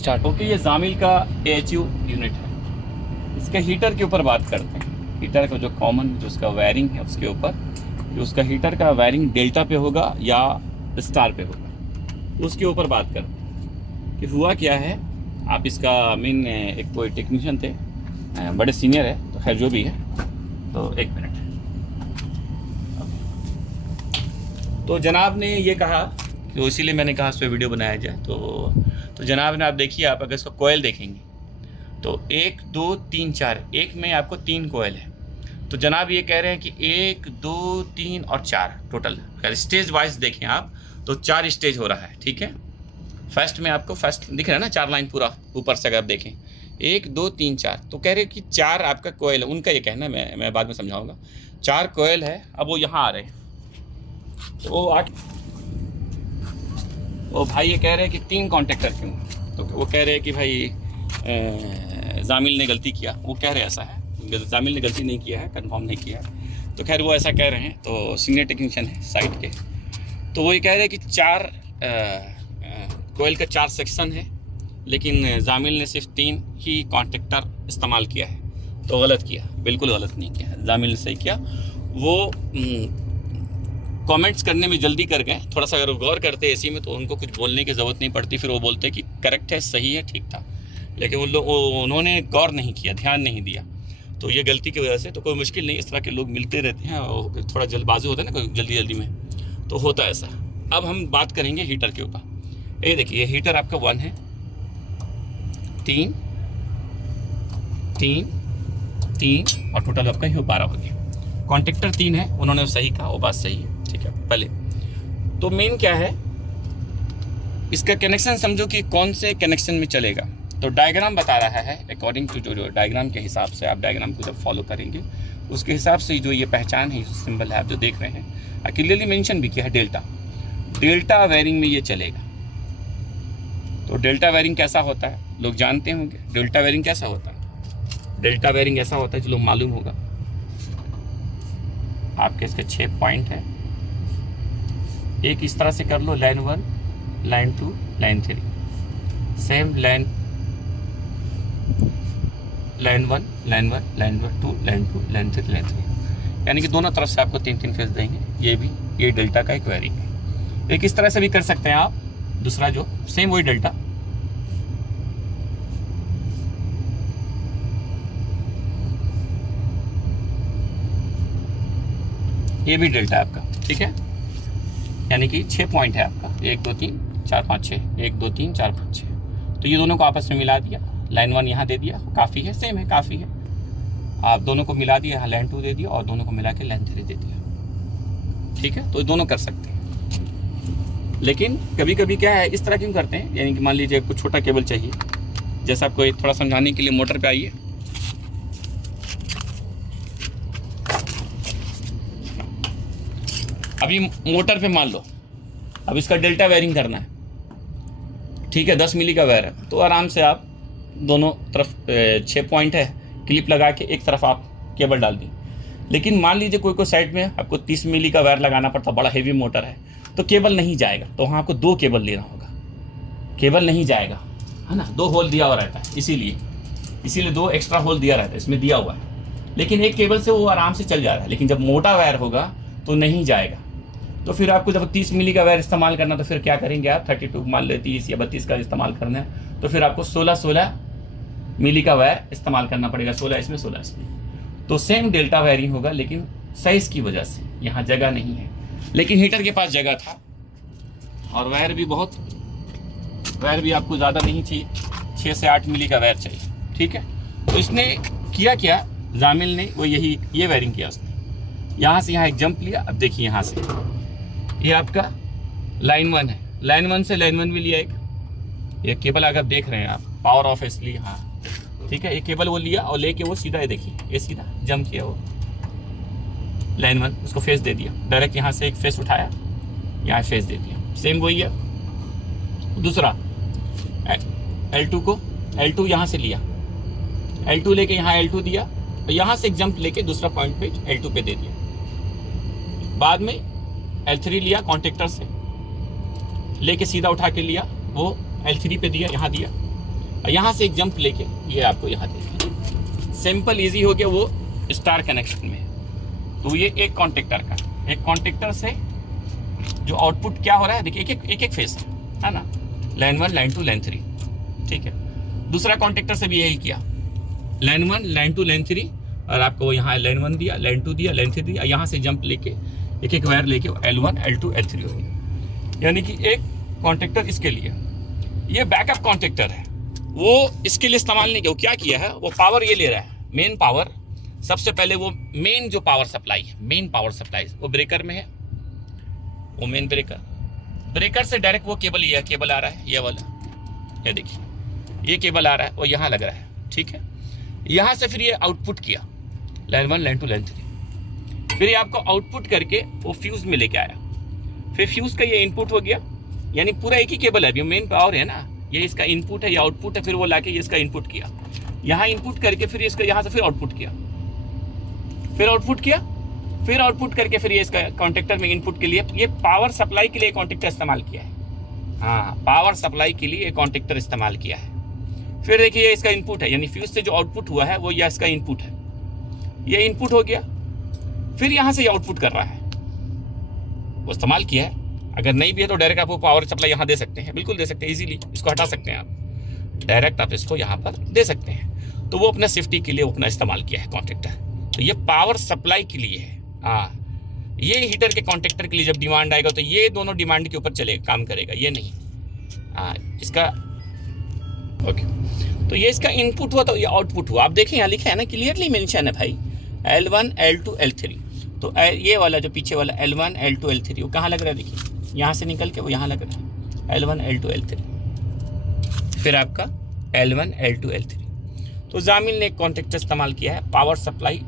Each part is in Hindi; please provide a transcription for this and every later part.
स्टार्ट हो कि ये जामिल का AHU यूनिट है। इसके हीटर के ऊपर बात करते हैं। हीटर का जो कॉमन जो उसका वायरिंग है उसके ऊपर, कि उसका हीटर का वायरिंग डेल्टा पे होगा या स्टार पे होगा, उसके ऊपर बात करते हैं कि हुआ क्या है। आप इसका मेन एक कोई टेक्नीशियन थे, बड़े सीनियर है, तो खैर जो भी है, तो एक मिनट। तो जनाब ने ये कहा कि इसीलिए मैंने कहा इस पर वीडियो बनाया जाए। तो जनाब ने, आप देखिए, आप अगर इसका कोयल देखेंगे तो 1 2 3 4, एक में आपको 3 कोयल है। तो जनाब ये कह रहे हैं कि 1 2 3 और 4 टोटल, अगर स्टेज वाइज देखें आप तो 4 स्टेज हो रहा है। ठीक है, फर्स्ट में आपको फर्स्ट दिख रहा है ना, 4 लाइन पूरा ऊपर से अगर देखें 1 2 3 4, तो कह रहे हैं कि 4 आपका कोयल है। उनका ये कहना है, मैं बाद में समझाऊंगा। 4 कोयल है। अब वो यहाँ आ रहे हैं, तो वो भाई ये कह रहे हैं कि 3 कॉन्ट्रैक्टर क्यों। तो वो कह रहे हैं कि भाई जामिल ने गलती किया। वो कह रहे हैं ऐसा है, जामिल ने गलती नहीं किया है, कंफर्म नहीं किया है। तो खैर वो ऐसा कह रहे हैं, तो सीनियर टेक्नीशियन है साइट के। तो वो ये कह रहे हैं कि 4 कोयल का 4 सेक्शन है, लेकिन जामिल ने सिर्फ 3 ही कॉन्ट्रैक्टर इस्तेमाल किया है। तो गलत किया, बिल्कुल गलत नहीं किया, जामिल ने सही किया। वो कमेंट्स करने में जल्दी कर गए। थोड़ा सा अगर गौर करते ऐसी में तो उनको कुछ बोलने की ज़रूरत नहीं पड़ती, फिर वो बोलते कि करेक्ट है, सही है, ठीक था। लेकिन उन्होंने गौर नहीं किया, ध्यान नहीं दिया, तो ये गलती की वजह से। तो कोई मुश्किल नहीं, इस तरह के लोग मिलते रहते हैं और थोड़ा जल्दबाजी होता है ना, कोई जल्दी में, तो होता है ऐसा। अब हम बात करेंगे हीटर के ऊपर। ये देखिए, ये हीटर आपका 1 है, 3 3 3 और टोटल आपका ये 12 हो गया। कॉन्ट्रैक्टर 3 है, उन्होंने सही कहा, वो बात सही है। ठीक है, पहले तो मेन क्या है, इसका कनेक्शन समझो कि कौन से कनेक्शन में चलेगा। तो डायग्राम बता रहा है, अकॉर्डिंग टू जो डायग्राम के हिसाब से, आप डायग्राम को जब फॉलो करेंगे उसके हिसाब से जो ये पहचान है, सिंबल है आप जो देख रहे हैं, क्लियरली मेंशन भी किया है, डेल्टा वायरिंग में ये चलेगा। तो डेल्टा वायरिंग कैसा होता है लोग जानते होंगे। डेल्टा वायरिंग कैसा होता है, डेल्टा वायरिंग ऐसा होता है जो लोग मालूम होगा आपके। इसके 6 पॉइंट है, एक इस तरह से कर लो, line 1 line 2 line 3, same line 1 line 1 line 2 line 2 line 3 line 3, यानी कि दोनों तरफ से आपको 3 फेज देंगे। ये डेल्टा का एक वायरिंग है। एक इस तरह से भी कर सकते हैं आप, दूसरा जो सेम वही डेल्टा, ये भी डेल्टा है आपका। ठीक है, यानी कि 6 पॉइंट है आपका, 1 2 3 4 5 6, 1 2 3 4 5 6। तो ये दोनों को आपस में मिला दिया, लाइन 1 यहाँ दे दिया, काफ़ी है, सेम है, काफ़ी है। आप दोनों को मिला दिया, यहाँ लाइन 2 दे दिया, और दोनों को मिला के लाइन 3 दे दिया। ठीक है, तो ये दोनों कर सकते हैं। लेकिन कभी कभी क्या है, इस तरह क्यों करते हैं, यानी कि मान लीजिए आपको छोटा केबल चाहिए, जैसा आपको थोड़ा समझाने के लिए मोटर पे आइए। अभी मोटर पे मान लो, अब इसका डेल्टा वायरिंग करना है। ठीक है, 10 मिली का वायर है, तो आराम से आप दोनों तरफ 6 पॉइंट है, क्लिप लगा के एक तरफ आप केबल डाल दी। लेकिन मान लीजिए कोई साइड में आपको 30 मिली का वायर लगाना पड़ता, बड़ा हेवी मोटर है, तो केबल नहीं जाएगा, तो वहाँ आपको 2 केबल लेना होगा। केबल नहीं जाएगा, है ना, 2 होल दिया हुआ रहता है, इसीलिए 2 एक्स्ट्रा होल दिया रहता है, इसमें दिया हुआ है। लेकिन एक केबल से वो आराम से चल जा रहा है। लेकिन जब मोटा वायर होगा तो नहीं जाएगा। तो फिर आपको जब 30 मिली का वायर इस्तेमाल करना, तो फिर क्या करेंगे आप, 32 मान लो 30 या 32 का इस्तेमाल करना है, तो फिर आपको 16 मिली का वायर इस्तेमाल करना पड़ेगा, 16 इसमें 16 इसमें। तो सेम डेल्टा वायरिंग होगा, लेकिन साइज की वजह से यहाँ जगह नहीं है। लेकिन हीटर के पास जगह था, और वायर भी आपको ज़्यादा नहीं चाहिए, 6 से 8 मिली का वायर चाहिए। ठीक है, तो इसने किया क्या, जामिल ने वो ये वायरिंग किया उसने। यहाँ से यहाँ एक जंप लिया। अब देखिए, यहाँ से ये आपका लाइन 1 है, लाइन 1 से लाइन 1 भी लिया एक। ये केबल अगर देख रहे हैं आप, पावर ऑफ इसलिए, हाँ ठीक है, एक केबल वो लिया और लेके वो सीधा, ये देखिए, ये सीधा जंप किया वो लाइन 1, उसको फेस दे दिया डायरेक्ट। यहाँ से एक फेस उठाया, यहाँ फेस दे दिया, सेम वही है। दूसरा L2 को, L2 यहाँ से लिया, L2 लेके यहाँ L2 दिया, और यहाँ से एक जंप लेके दूसरा पॉइंट पे L2 पे दे दिया। बाद में L3 लिया, कॉन्ट्रैक्टर से लेके सीधा उठा के लिया, वो L3 पे दिया, यहाँ दिया। यहाँ से एक जंप लेके ये आपको यहाँ देखिए सिंपल इजी हो गया वो स्टार कनेक्शन में। तो ये एक कॉन्टेक्टर का, एक कॉन्टेक्टर से जो आउटपुट क्या हो रहा है देखिए, एक एक फेस है ना, लाइन 1 लाइन 2 लाइन 3, ठीक है। दूसरा कॉन्टेक्टर से भी यही किया, लाइन 1 लाइन 2 लाइन 3, और आपको यहाँ लाइन 1 दिया, लाइन 2 दिया, लाइन 3 दिया, यहाँ से जंप लेके एक एक वायर लेके L1 L2 L3 हो गया। यानी कि एक कॉन्टेक्टर इसके लिए, ये बैकअप कॉन्टेक्टर है, वो इसके लिए इस्तेमाल नहीं किया। वो क्या किया है, वो पावर ये ले रहा है, मेन पावर। सबसे पहले वो मेन जो पावर सप्लाई है, मेन पावर सप्लाई वो ब्रेकर में है, वो मेन ब्रेकर से डायरेक्ट वो केबल, ये केबल आ रहा है, ये वाला, ये देखिए ये केबल आ रहा है, वो यहाँ लग रहा है, ठीक है। यहाँ से फिर ये आउटपुट किया, लाइन 1 लाइन 2 लाइन 3, फिर ये आपको आउटपुट करके वो फ्यूज में लेके आया, फिर फ्यूज का ये इनपुट हो गया, यानी पूरा एक ही केबल है, अभी मेन पावर है ना, ये इसका इनपुट है, ये आउटपुट है, फिर वो लाके ये इसका इनपुट किया, यहाँ इनपुट करके फिर इसका यहाँ से फिर आउटपुट किया, फिर आउटपुट किया, फिर आउटपुट करके फिर ये इसका कॉन्टेक्टर में इनपुट के लिए, ये पावर सप्लाई के लिए कॉन्टेक्टर इस्तेमाल किया है। हाँ, पावर सप्लाई के लिए कॉन्टेक्टर इस्तेमाल किया है। फिर देखिए ये इसका इनपुट है, यानी फ्यूज से जो आउटपुट हुआ है वो ये इसका इनपुट है, ये इनपुट हो गया, फिर यहाँ से ये आउटपुट कर रहा है, वो इस्तेमाल किया है। अगर नहीं भी है तो डायरेक्ट आपको पावर सप्लाई यहाँ दे सकते हैं, बिल्कुल दे सकते हैं, इजीली इसको हटा सकते हैं आप, डायरेक्ट आप इसको यहाँ पर दे सकते हैं। तो वो अपना सेफ्टी के लिए अपना इस्तेमाल किया है कॉन्टेक्टर। तो ये पावर सप्लाई के लिए है। हाँ, ये हीटर के कॉन्टेक्टर के लिए जब डिमांड आएगा तो ये दोनों डिमांड के ऊपर चलेगा, काम करेगा, ये नहीं। हाँ, इसका ओके, तो ये इसका इनपुट हुआ तो ये आउटपुट हुआ। आप देखें यहाँ लिखा है ना, क्लियरली मेंशन है भाई, L1 L2 L3। तो ये वाला जो पीछे वाला L1 L2 L3 वो कहाँ लग रहा है, देखिए यहाँ से निकल के वो यहाँ लग रहा है, L1 L2 L3, फिर आपका L1 L2 L3। तो जामिल ने एक कॉन्टेक्टर इस्तेमाल किया है पावर सप्लाई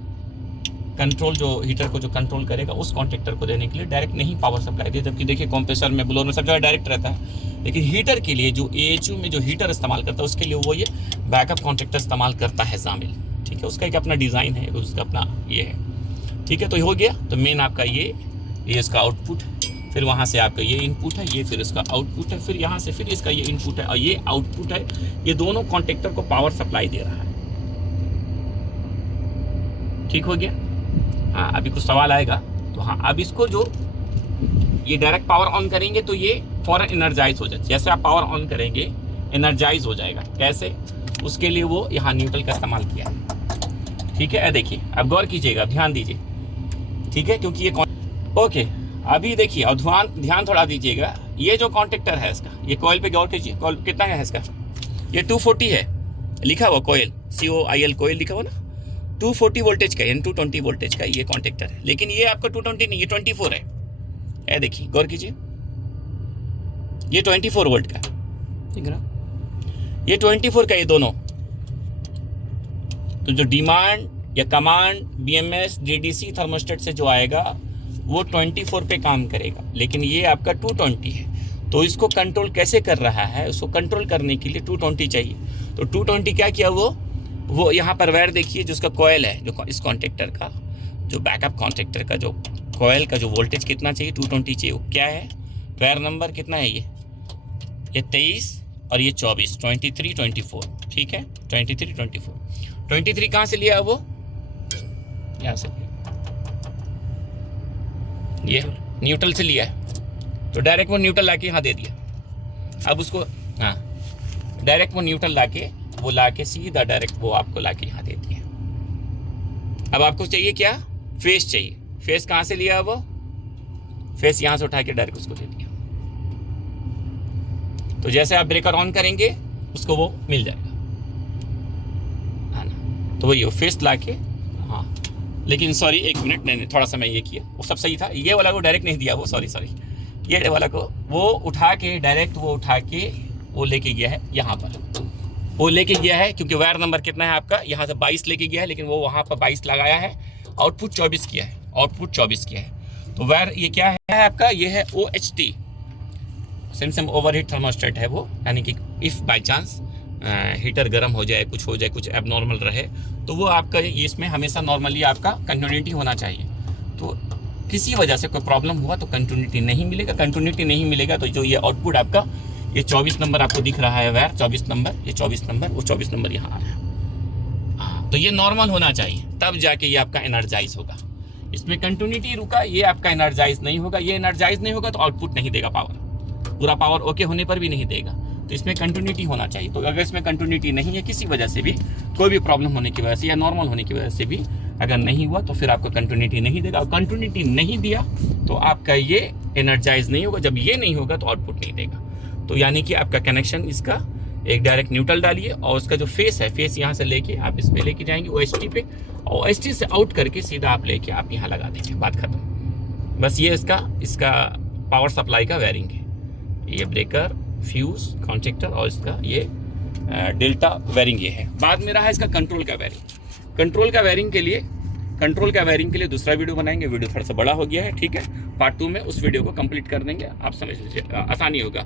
कंट्रोल, जो हीटर को जो कंट्रोल करेगा उस कॉन्टेक्टर को देने के लिए, डायरेक्ट नहीं पावर सप्लाई दे। जबकि देखिए कंप्रेसर में, ब्लोअर में सब जगह डायरेक्ट रहता है, लेकिन हीटर के लिए जो AHU में जो हीटर इस्तेमाल करता है उसके लिए वो ये बैकअप कॉन्टेक्टर इस्तेमाल करता है जामिल, ठीक है। उसका एक अपना डिज़ाइन है, उसका अपना ये है, ठीक है। तो ये हो गया, तो मेन आपका ये इसका आउटपुट है, फिर वहाँ से आपका ये इनपुट है, ये फिर इसका आउटपुट है, फिर यहाँ से फिर इसका ये इनपुट है और ये आउटपुट है। ये दोनों कॉन्टेक्टर को पावर सप्लाई दे रहा है, ठीक हो गया। हाँ, अभी कुछ सवाल आएगा तो हाँ, अब इसको जो ये डायरेक्ट पावर ऑन करेंगे तो ये फौरन एनर्जाइज हो जाए, जैसे आप पावर ऑन करेंगे एनर्जाइज हो जाएगा। कैसे, उसके लिए वो यहाँ न्यूट्रल का इस्तेमाल किया है, ठीक है। देखिए अब गौर कीजिएगा, ध्यान दीजिए, ठीक है, क्योंकि ये ओके। अभी देखिए और ध्यान थोड़ा दीजिएगा, ये जो कॉन्टेक्टर है इसका, ये कॉइल पे गौर कीजिए, कॉइल कितना है इसका, ये 240 है लिखा हुआ, कॉइल COIL कॉइल लिखा हुआ ना, 240 वोल्टेज का, यानी 220 वोल्टेज का ये कॉन्टेक्टर है। लेकिन ये आपका 220 नहीं, ये 24 है। देखिए गौर कीजिए, ये 24 वोल्ट का, ठीक है ना, ये 24 का, ये दोनों। तो जो डिमांड या कमांड BMS DDC थर्मोस्टेट से जो आएगा वो 24 पे काम करेगा, लेकिन ये आपका 220 है। तो इसको कंट्रोल कैसे कर रहा है, उसको कंट्रोल करने के लिए 220 चाहिए। तो 220 क्या किया, वो यहाँ पर वायर देखिए, जो उसका कॉयल है, जो इस कॉन्टेक्टर का, जो बैकअप कॉन्टेक्टर का जो कॉयल का जो वोल्टेज कितना चाहिए, 220 चाहिए। वो क्या है, वायर नंबर कितना है, ये 23 और ये 24, 23 24, ठीक है, 23 24। 23 कहाँ से लिया वो, यहाँ से, ये न्यूट्रल से लिया है। तो डायरेक्ट वो न्यूट्रल लाके यहाँ दे दिया। अब उसको हाँ, डायरेक्ट वो न्यूट्रल लाके सीधा डायरेक्ट वो आपको लाके यहाँ दे दिया। अब आपको चाहिए क्या, फेस चाहिए। फेस कहाँ से लिया, वो फेस यहाँ से उठा के डायरेक्ट उसको दे दिया। तो जैसे आप ब्रेकर ऑन करेंगे उसको वो मिल जाएगा, है ना। तो वही फेस लाके, हाँ, लेकिन सॉरी एक मिनट, नहीं थोड़ा सा मैं ये किया, वो सब सही था। ये वाला को डायरेक्ट नहीं दिया वो, सॉरी ये वाला को वो उठा के डायरेक्ट वो उठा के वो लेके गया है यहाँ पर, वो लेके गया है, क्योंकि वायर नंबर कितना है आपका, यहाँ से 22 लेके गया है, लेकिन वो वहाँ पर 22 लगाया है, आउटपुट 24 किया है, आउटपुट 24 किया है। तो वायर ये क्या है आपका, ये है OHT, सिम्पसन ओवरहीट थर्मोस्टेट है वो, यानी कि इफ़ बाई चांस हीटर गर्म हो जाए, कुछ एबनॉर्मल रहे, तो वो आपका इसमें हमेशा नॉर्मली आपका कंटिन्यूटी होना चाहिए। तो किसी वजह से कोई प्रॉब्लम हुआ तो कंटिन्यूटी नहीं मिलेगा, तो जो ये आउटपुट आपका ये 24 नंबर आपको दिख रहा है वायर, 24 नंबर, ये 24 नंबर, वो 24 नंबर यहाँ आ रहा है। हाँ, तो ये नॉर्मल होना चाहिए, तब जाके ये आपका एनर्जाइज होगा। इसमें कंटिन्यूटी रुका, ये आपका एनर्जाइज नहीं होगा। ये एनर्जाइज नहीं होगा तो आउटपुट नहीं देगा पावर, पूरा पावर ओके होने पर भी नहीं देगा। तो इसमें कंटिन्यूटी होना चाहिए। तो अगर इसमें कंटिन्यूटी नहीं है किसी वजह से भी, कोई भी प्रॉब्लम होने की वजह से या नॉर्मल होने की वजह से भी अगर नहीं हुआ, तो फिर आपको कंटिन्यूटी नहीं देगा। और कंटिन्यूटी नहीं दिया तो आपका ये एनर्जाइज नहीं होगा। जब ये नहीं होगा तो आउटपुट नहीं देगा। तो यानी कि आपका कनेक्शन इसका एक डायरेक्ट न्यूट्रल डालिए और उसका जो फेस है, फेस यहाँ से लेके आप इस पे लेके जाएंगे OHT पे, और OHT से आउट करके सीधा आप लेके आप यहाँ लगा दीजिए, बात खत्म। बस ये इसका पावर सप्लाई का वायरिंग है। ये ब्रेकर, फ्यूज, कॉन्टेक्टर और इसका ये डेल्टा वायरिंग ये है। बाद में रहा इसका कंट्रोल का वायरिंग। कंट्रोल का वायरिंग के लिए दूसरा वीडियो बनाएंगे। वीडियो थोड़ा सा बड़ा हो गया है, ठीक है। पार्ट 2 में उस वीडियो को कंप्लीट कर देंगे, आप समझ लीजिए, आसानी होगा,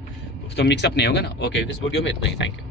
तो मिक्सअप नहीं होगा ना। ओके, इस वीडियो में इतना ही, थैंक यू।